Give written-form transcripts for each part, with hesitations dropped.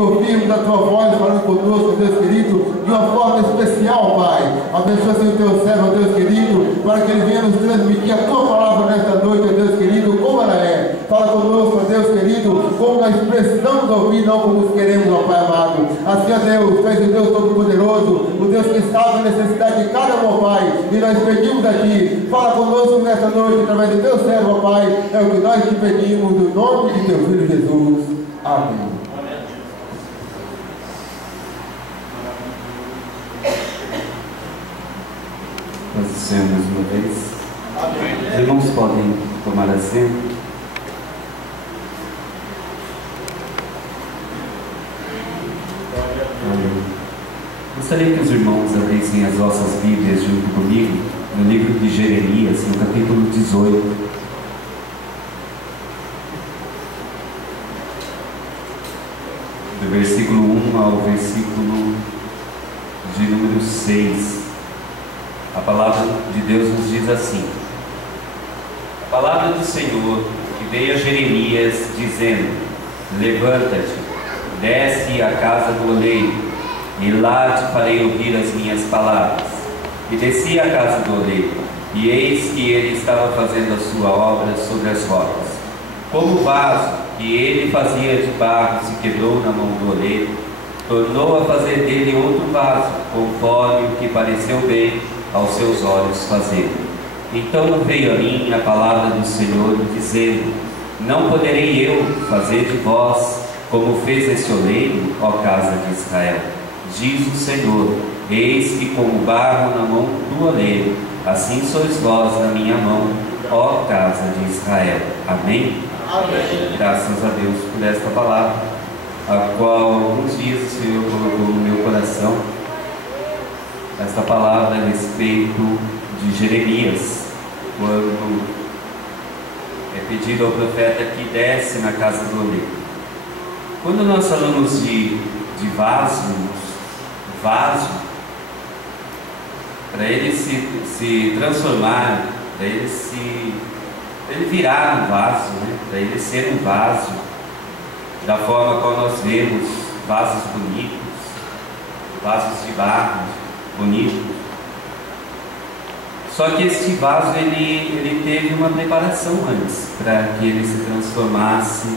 ouvimos a Tua voz falando conosco, Deus querido, de uma forma especial, Pai. Abençoa, Senhor, Teu servo, Deus querido, para que ele venha nos transmitir a Tua palavra nesta noite, Deus querido, como ela é. Fala conosco, Deus querido, como nós precisamos ouvir, não como queremos, ó Pai amado. Assim, ó Deus, Tu és o Deus Todo-Poderoso, o Deus que sabe a necessidade de cada um, ó Pai, e nós pedimos a Ti, fala conosco nesta noite, através do Teu servo, ó Pai, é o que nós te pedimos, no nome de Teu Filho Jesus. Amém. Senhor, mais uma vez. Amém. Os irmãos podem tomar assento. Gostaria que os irmãos abrissem as vossas Bíblias junto comigo no livro de Jeremias, no capítulo 18. Do versículo 1 ao versículo de número 6. A palavra de Deus nos diz assim: a palavra do Senhor que veio a Jeremias, dizendo: levanta-te, desce à casa do oleiro, e lá te farei ouvir as minhas palavras. E desci à casa do oleiro, e eis que ele estava fazendo a sua obra sobre as rochas. Como o vaso que ele fazia de barro se quebrou na mão do oleiro, tornou a fazer dele outro vaso, conforme o que pareceu bem aos seus olhos fazer. Então veio a mim a palavra do Senhor, dizendo: não poderei eu fazer de vós como fez este oleiro, ó casa de Israel? Diz o Senhor: eis que como barro na mão do oleiro, assim sois vós na minha mão, ó casa de Israel. Amém? Amém. Graças a Deus por esta palavra, a qual alguns dias o Senhor colocou no meu coração. Esta palavra a respeito de Jeremias, quando é pedido ao profeta que desce na casa do oleiro. Quando nós falamos de vaso, para ele se transformar, para ele virar um vaso, né? Para ele ser um vaso, da forma como nós vemos vasos bonitos, vasos de barro bonito. Só que este vaso ele teve uma preparação antes para que ele se transformasse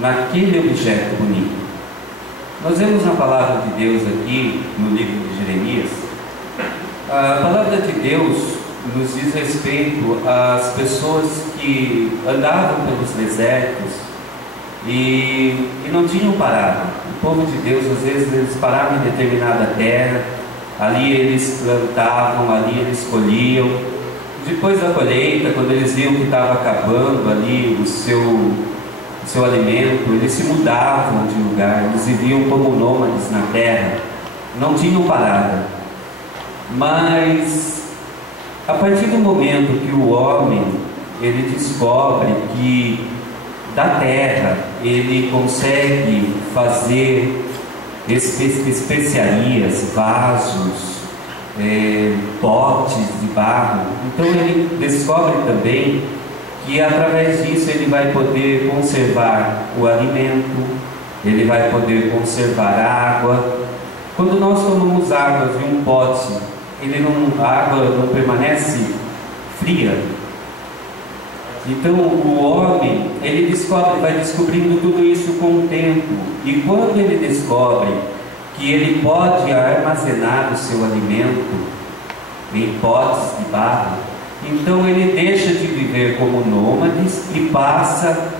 naquele objeto bonito. Nós vemos na palavra de Deus aqui no livro de Jeremias. A palavra de Deus nos diz respeito às pessoas que andavam pelos desertos e não tinham parado. O povo de Deus, às vezes, eles paravam em determinada terra, ali eles plantavam, ali eles colhiam. Depois da colheita, quando eles viam que estava acabando ali o seu alimento, eles se mudavam de lugar, eles viviam como nômades na terra, não tinham parada. Mas a partir do momento que o homem ele descobre que da terra ele consegue fazer especiarias, vasos, potes de barro, então ele descobre também que através disso ele vai poder conservar o alimento, ele vai poder conservar a água. Quando nós tomamos água de um pote, a água não permanece fria. Então o homem, ele vai descobrindo tudo isso com o tempo. E quando ele descobre que ele pode armazenar o seu alimento em potes de barro, então ele deixa de viver como nômades e passa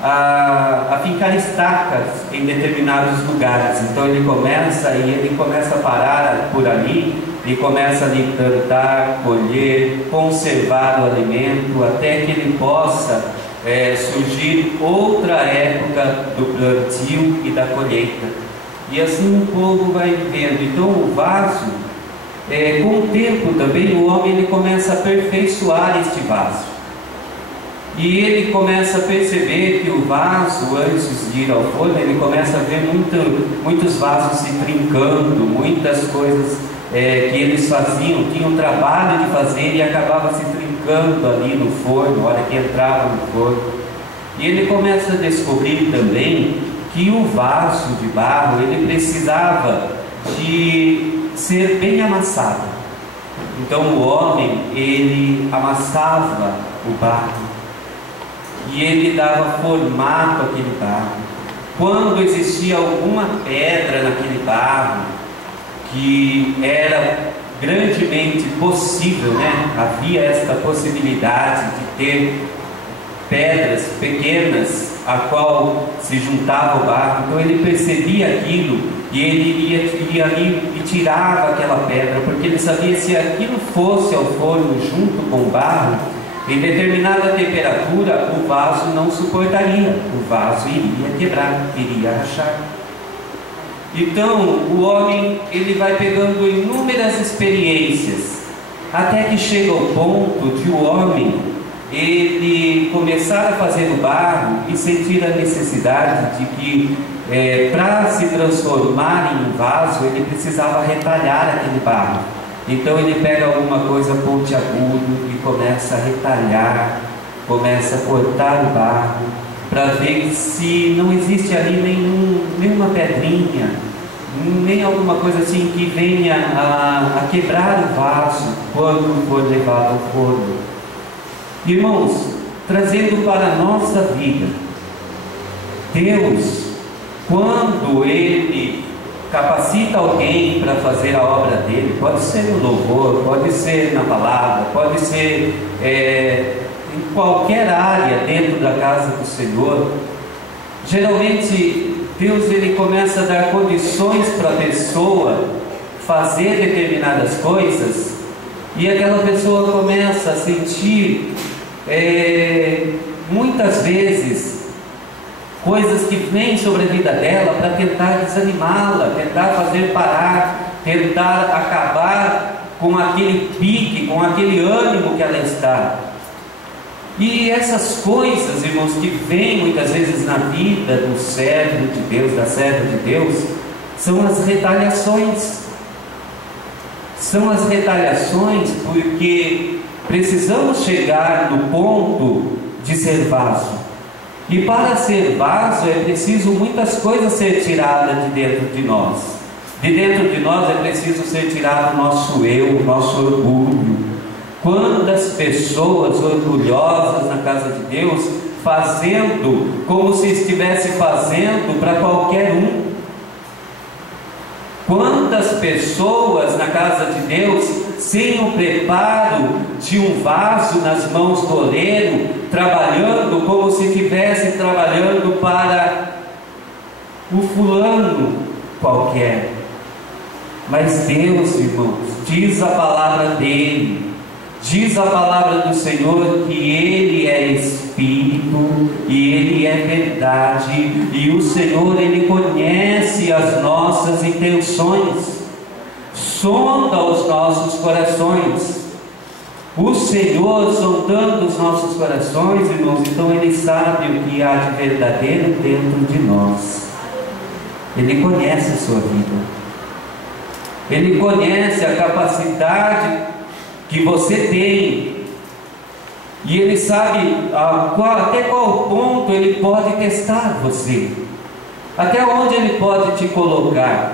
a ficar estacas em determinados lugares. Então ele começa a parar por ali e começa ali plantar, colher, conservar o alimento, até que ele possa surgir outra época do plantio e da colheita. E assim o povo vai vivendo. Então o vaso, com o tempo também, o homem ele começa a aperfeiçoar este vaso. E ele começa a perceber que o vaso, antes de ir ao forno, ele começa a ver muitos vasos se trincando, muitas coisas que eles faziam, tinham trabalho de fazer e acabava se trincando ali no forno, na hora que entrava no forno. E ele começa a descobrir também que o vaso de barro, ele precisava de ser bem amassado. Então o homem, ele amassava o barro e ele dava formato àquele barro. Quando existia alguma pedra naquele barro que era grandemente possível, né? Havia esta possibilidade de ter pedras pequenas a qual se juntava o barro. Então ele percebia aquilo e ele ia ali e tirava aquela pedra, porque ele sabia que se aquilo fosse ao forno junto com o barro, em determinada temperatura o vaso não suportaria, o vaso iria quebrar, iria rachar. Então o homem, ele vai pegando inúmeras experiências até que chega ao ponto de o homem ele começar a fazer o barro e sentir a necessidade de que para se transformar em um vaso ele precisava retalhar aquele barro. Então ele pega alguma coisa pontiagudo e começa a retalhar, começa a cortar o barro para ver se não existe ali nenhuma pedrinha, nem alguma coisa assim que venha a quebrar o vaso quando for levado ao forno. Irmãos, trazendo para a nossa vida, Deus, quando Ele capacita alguém para fazer a obra dele, pode ser no louvor, pode ser na palavra, pode ser em qualquer área dentro da casa do Senhor, geralmente Deus ele começa a dar condições para a pessoa fazer determinadas coisas, e aquela pessoa começa a sentir muitas vezes coisas que vêm sobre a vida dela para tentar desanimá-la, tentar fazer parar, tentar acabar com aquele pique, com aquele ânimo que ela está. E essas coisas, irmãos, que vêm muitas vezes na vida do servo de Deus, da serva de Deus, são as retaliações. São as retaliações porque precisamos chegar no ponto de ser vaso. E para ser vaso é preciso muitas coisas ser tiradas de dentro de nós. De dentro de nós é preciso ser tirado o nosso eu, o nosso orgulho. Quantas pessoas orgulhosas na casa de Deus, fazendo como se estivesse fazendo para qualquer um. Quantas pessoas na casa de Deus, sem o preparo de um vaso nas mãos do oleiro, trabalhando como se estivesse trabalhando para o fulano qualquer. Mas Deus, irmãos, diz a palavra dele, diz a palavra do Senhor que Ele é Espírito e Ele é verdade, e o Senhor Ele conhece as nossas intenções, sonda os nossos corações. O Senhor sondando os nossos corações, irmãos, então Ele sabe o que há de verdadeiro dentro de nós. Ele conhece a sua vida, Ele conhece a capacidade que você tem, e Ele sabe até qual ponto Ele pode testar você, até onde Ele pode te colocar.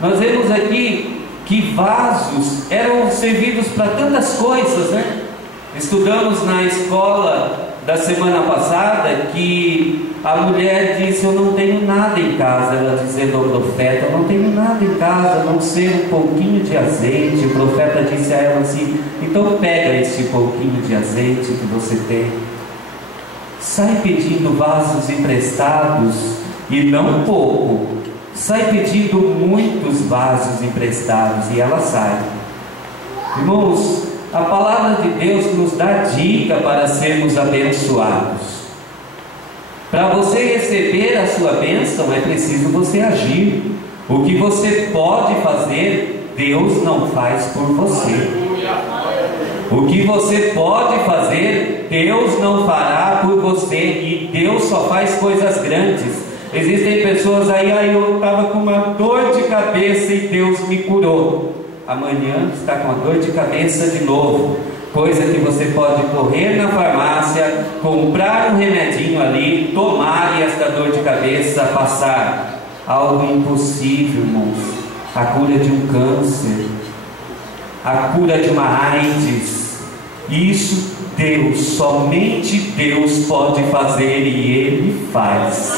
Nós vemos aqui que vasos eram servidos para tantas coisas, né? Estudamos na escola da semana passada que a mulher disse: eu não tenho nada em casa. Ela dizendo ao profeta: eu não tenho nada em casa, a não ser um pouquinho de azeite. O profeta disse a ela assim: então pega esse pouquinho de azeite que você tem, sai pedindo vasos emprestados, e não pouco, sai pedindo muitos vasos emprestados. E ela sai. Irmãos, a palavra de Deus nos dá dica para sermos abençoados. Para você receber a sua bênção é preciso você agir. O que você pode fazer, Deus não faz por você. O que você pode fazer, Deus não fará por você. E Deus só faz coisas grandes. Existem pessoas aí: eu estava com uma dor de cabeça e Deus me curou. Amanhã está com a dor de cabeça de novo. coisa que você pode correr na farmácia, comprar um remedinho ali, tomar e esta dor de cabeça passar. Algo impossível, irmãos. A cura de um câncer, a cura de uma AIDS, isso Deus, somente Deus pode fazer e Ele faz.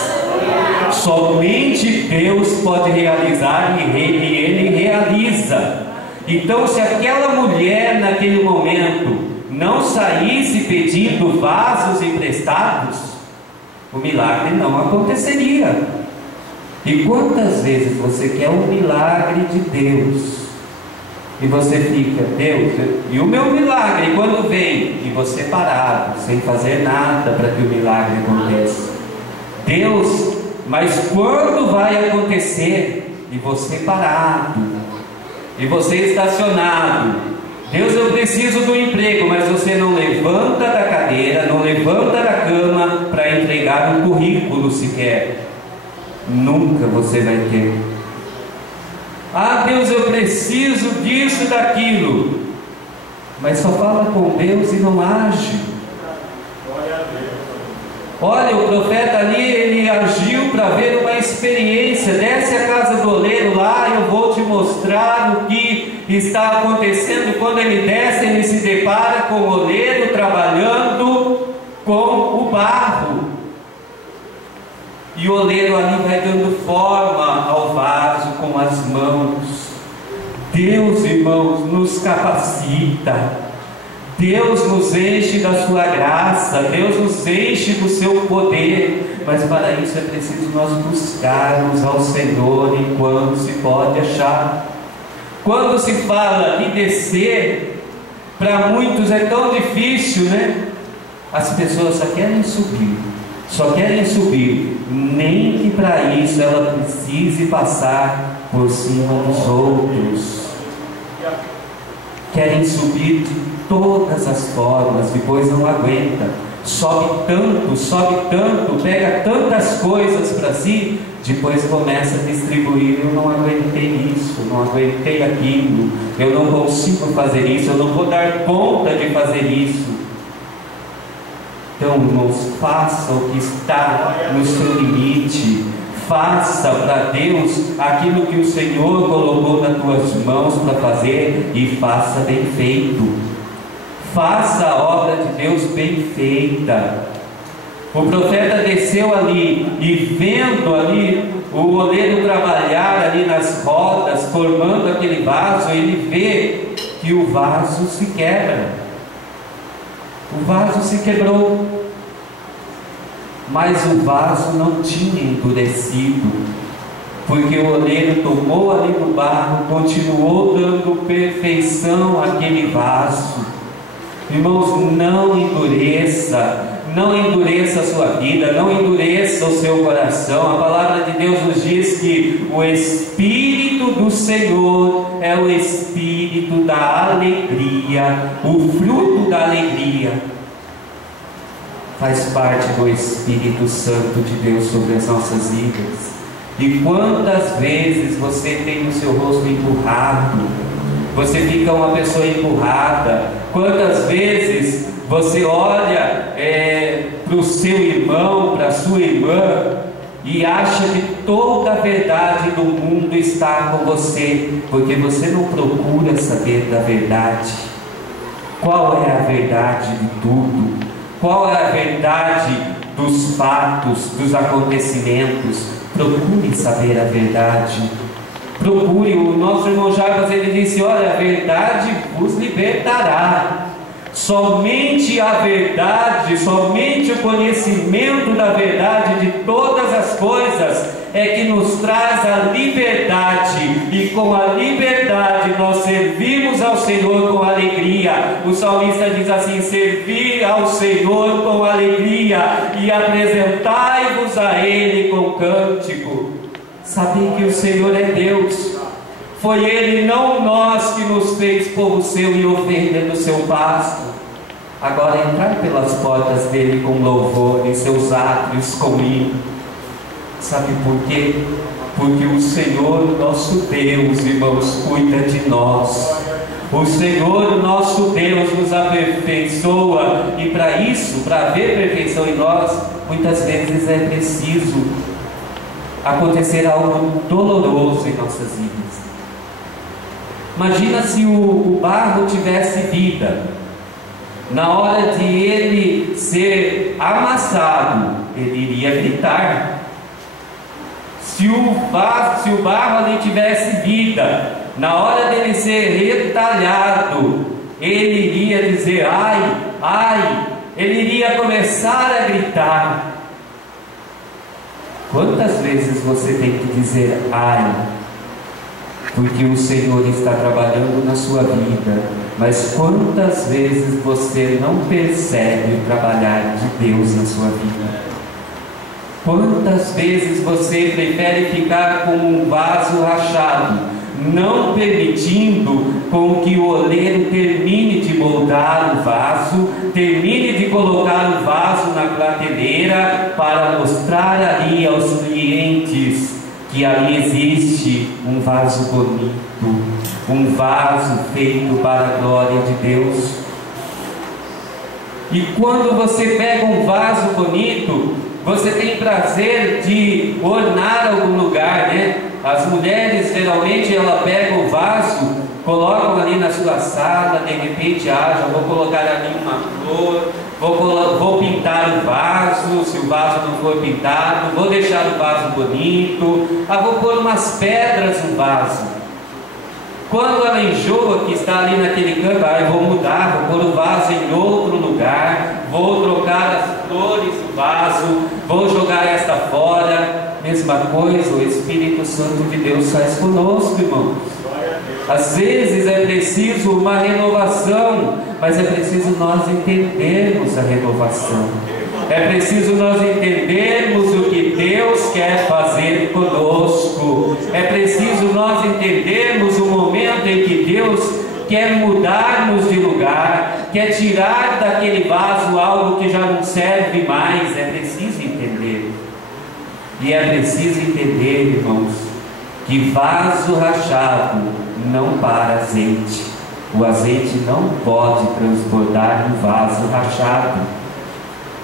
Somente Deus pode realizar e Ele realiza. Então, se aquela mulher naquele momento não saísse pedindo vasos emprestados, o milagre não aconteceria. E quantas vezes você quer um milagre de Deus e você fica, Deus, e o meu milagre quando vem? E você parado, sem fazer nada para que o milagre aconteça. Deus, mas quando vai acontecer? E você parado, e você estacionado. Deus, eu preciso do emprego, mas você não levanta da cadeira, não levanta da cama para entregar um currículo sequer. Nunca você vai ter. Ah, Deus, eu preciso disso, daquilo, mas só fala com Deus e não age. Olha, o profeta ali, ele agiu para ver uma experiência. Desce a casa do oleiro lá, eu vou te mostrar o que está acontecendo. Quando ele desce, ele se depara com o oleiro trabalhando com o barro. E o oleiro ali vai dando forma ao vaso com as mãos. Deus, irmãos, nos capacita. Deus nos enche da sua graça, Deus nos enche do seu poder, mas para isso é preciso nós buscarmos ao Senhor enquanto se pode achar. Quando se fala de descer, para muitos é tão difícil, né? As pessoas só querem subir, nem que para isso ela precise passar por cima dos outros. Querem subir de todas as formas, depois não aguenta, sobe tanto, pega tantas coisas para si, depois começa a distribuir. Eu não aguentei isso, não aguentei aquilo, eu não consigo fazer isso, eu não vou dar conta de fazer isso. Então, irmãos, faça o que está no seu limite. Faça para Deus aquilo que o Senhor colocou nas tuas mãos para fazer, e faça bem feito. Faça a obra de Deus bem feita. O profeta desceu ali e vendo ali o oleiro trabalhar ali nas rodas, formando aquele vaso, ele vê que o vaso se quebra. O vaso se quebrou, mas o vaso não tinha endurecido, porque o oleiro tomou ali no barro, continuou dando perfeição àquele vaso. Irmãos, não endureça a sua vida, não endureça o seu coração. A palavra de Deus nos diz que o Espírito do Senhor é o Espírito da alegria, o fruto da alegria faz parte do Espírito Santo de Deus sobre as nossas vidas. E quantas vezes você tem o seu rosto empurrado, você fica uma pessoa empurrada? Quantas vezes você olha para o seu irmão, para a sua irmã, e acha que toda a verdade do mundo está com você, porque você não procura saber da verdade. Qual é a verdade de tudo? Qual é a verdade dos fatos, dos acontecimentos? Procure saber a verdade. Procure. O nosso irmão Jarbas, ele disse: olha, a verdade vos libertará. Somente a verdade, somente o conhecimento da verdade de todas as coisas é que nos traz a liberdade, e com a liberdade nós servimos ao Senhor com alegria. O salmista diz assim: servir ao Senhor com alegria e apresentai-vos a Ele com cântico. Sabem que o Senhor é Deus. Foi Ele, não nós, que nos fez povo seu e ovelha do seu pasto. Agora entrar pelas portas dele com louvor, em seus átrios com hino. Sabe por quê? Porque o Senhor, nosso Deus, irmãos, cuida de nós. O Senhor, nosso Deus, nos aperfeiçoa, e para isso, para haver perfeição em nós, muitas vezes é preciso acontecer algo doloroso em nossas vidas. Imagina se o barro tivesse vida. Na hora de ele ser amassado, ele iria gritar. Se o barro ali tivesse vida, na hora dele ser retalhado, ele iria dizer ai, ai, ele iria começar a gritar. Quantas vezes você tem que dizer ai, porque o Senhor está trabalhando na sua vida, mas quantas vezes você não percebe o trabalhar de Deus na sua vida? Quantas vezes você prefere ficar com um vaso rachado, não permitindo com que o oleiro termine de moldar o vaso, termine de colocar o vaso na prateleira para mostrar ali aos clientes que ali existe um vaso bonito, um vaso feito para a glória de Deus. E quando você pega um vaso bonito, você tem prazer de ornar algum lugar, né? As mulheres geralmente ela pega o vaso, colocam ali na sua sala, de repente já vou colocar ali uma flor, vou pintar o vaso, se o vaso não for pintado, vou deixar o vaso bonito, vou pôr umas pedras no vaso. Quando ela enjoa que está ali naquele canto, eu vou mudar, vou pôr o vaso em outro lugar, vou trocar as flores do vaso, vou jogar esta fora. Mesma coisa o Espírito Santo de Deus faz conosco, irmãos. Às vezes é preciso uma renovação, mas é preciso nós entendermos a renovação. É preciso nós entendermos o que Deus quer fazer conosco. É preciso nós entendermos o momento em que Deus quer mudar-nos de lugar, quer tirar daquele vaso algo que já não serve mais. É preciso entender. E é preciso entender, irmãos, que vaso rachado não para azeite. O azeite não pode transbordar no vaso rachado.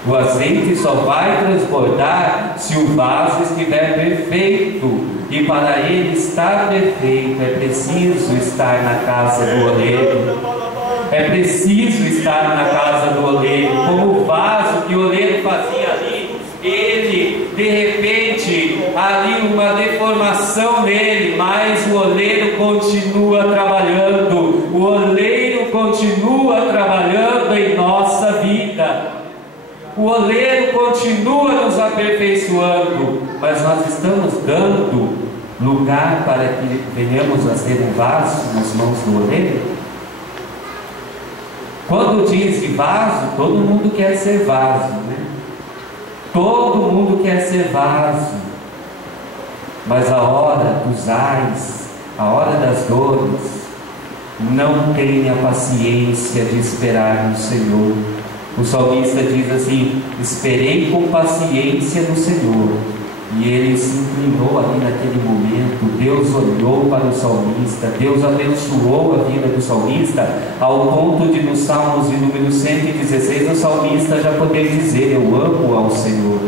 O azeite só vai transbordar se o vaso estiver perfeito. E para ele estar perfeito é preciso estar na casa do oleiro. É preciso estar na casa do oleiro. Como o vaso que o oleiro fazia ali, ele de repente ali uma deformação nele, mas o oleiro continua trabalhando. O oleiro continua trabalhando em nossa vida. O oleiro continua nos aperfeiçoando, mas nós estamos dando lugar para que venhamos a ser um vaso nas mãos do oleiro? Quando diz de vaso, todo mundo quer ser vaso, né? Todo mundo quer ser vaso, mas a hora dos ais, a hora das dores, não tenha paciência de esperar no Senhor. O salmista diz assim: esperei com paciência no Senhor. E ele se inclinou ali naquele momento. Deus olhou para o salmista, Deus abençoou a vida do salmista, ao ponto de nos Salmos de número 116 o salmista já poder dizer: eu amo ao Senhor.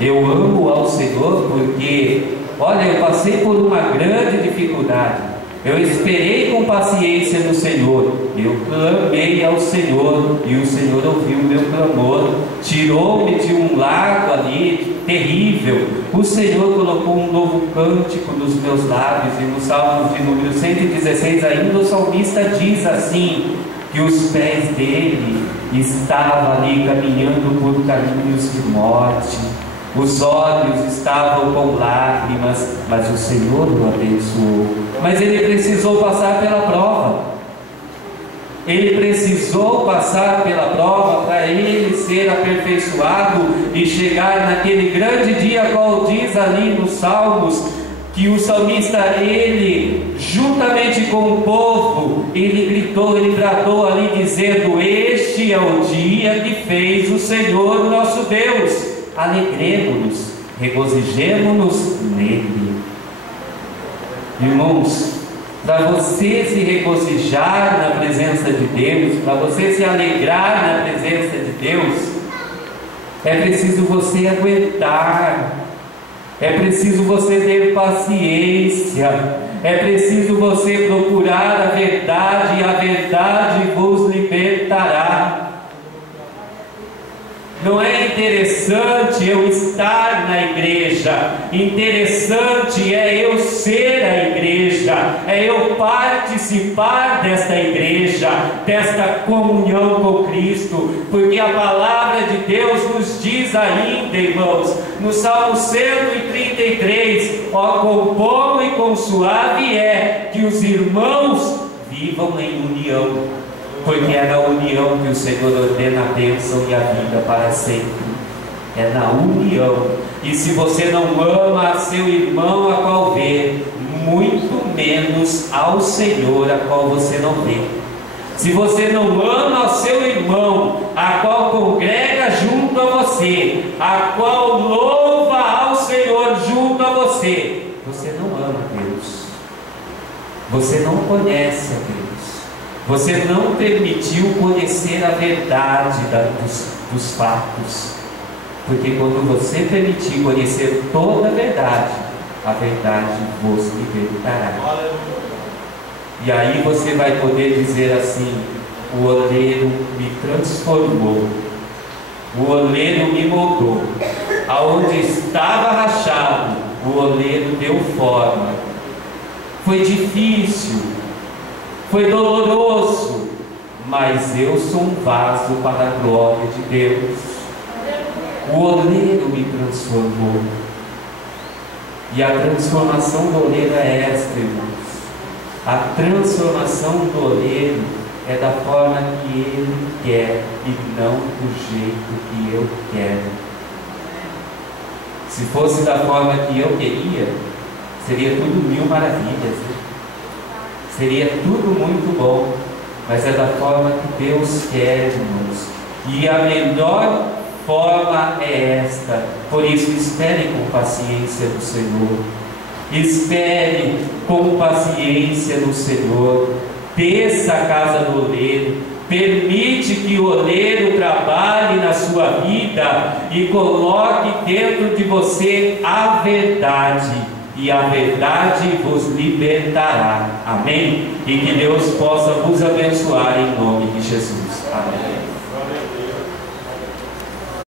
Eu amo ao Senhor porque, olha, eu passei por uma grande dificuldade, eu esperei com paciência no Senhor, eu clamei ao Senhor, e o Senhor ouviu o meu clamor, tirou-me de um lago ali terrível. O Senhor colocou um novo cântico nos meus lábios. E no Salmos de número 116 ainda o salmista diz assim, que os pés dele estavam ali caminhando por caminhos de morte, os olhos estavam com lágrimas, mas o Senhor o abençoou. Mas ele precisou passar pela prova. Ele precisou passar pela prova para ele ser aperfeiçoado e chegar naquele grande dia, qual diz ali nos Salmos, que o salmista, ele, juntamente com o povo, ele gritou, ele bradou ali dizendo: este é o dia que fez o Senhor nosso Deus, alegremos-nos, regozijemo-nos nele. Irmãos, para você se regozijar na presença de Deus, para você se alegrar na presença de Deus, é preciso você aguentar, é preciso você ter paciência, é preciso você procurar a verdade, e a verdade vos libertará. Não é interessante eu estar na igreja, interessante é eu ser a igreja, é eu participar desta igreja, desta comunhão com Cristo, porque a palavra de Deus nos diz ainda, irmãos, no Salmo 133, ó, quão bom e quão suave é que os irmãos vivam em união, porque é na união que o Senhor ordena a bênção e a vida para sempre. É na união. E se você não ama a seu irmão a qual vê, muito menos ao Senhor a qual você não vê. Se você não ama ao seu irmão a qual congrega junto a você, a qual louva ao Senhor junto a você, você não ama Deus. Você não conhece a Deus. Você não permitiu conhecer a verdade dos fatos. Porque quando você permitir conhecer toda a verdade vos libertará. E aí você vai poder dizer assim: o oleiro me transformou, o oleiro me moldou. Aonde estava rachado, o oleiro deu forma. Foi difícil, foi doloroso, mas eu sou um vaso para a glória de Deus. O oleiro me transformou. E a transformação do oleiro é esta, irmãos. A transformação do oleiro é da forma que ele quer e não do jeito que eu quero. Se fosse da forma que eu queria, seria tudo mil maravilhas, né? Seria tudo muito bom, mas é da forma que Deus quer, irmãos. E a melhor forma é esta. Por isso, espere com paciência no Senhor. Espere com paciência no Senhor. Desça a casa do oleiro. Permite que o oleiro trabalhe na sua vida e coloque dentro de você a verdade. E a verdade vos libertará. Amém? E que Deus possa vos abençoar em nome de Jesus. Amém.